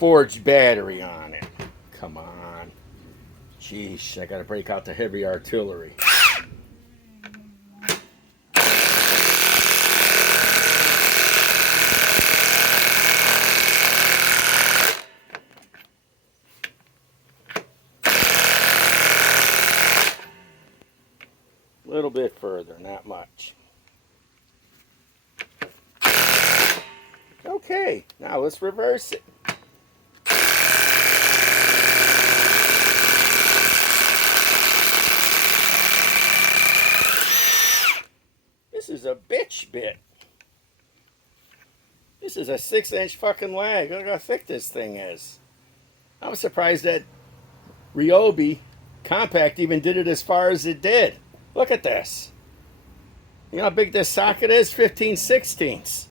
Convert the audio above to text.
forged battery on it. Come on. Jeez, I gotta break out the heavy artillery. A little bit further, not much. Okay, now let's reverse it. This is a bitch bit. This is a 6-inch fucking lag. Look how thick this thing is. I'm surprised that Ryobi Compact even did it as far as it did. Look at this. You know how big this socket is? 15/16.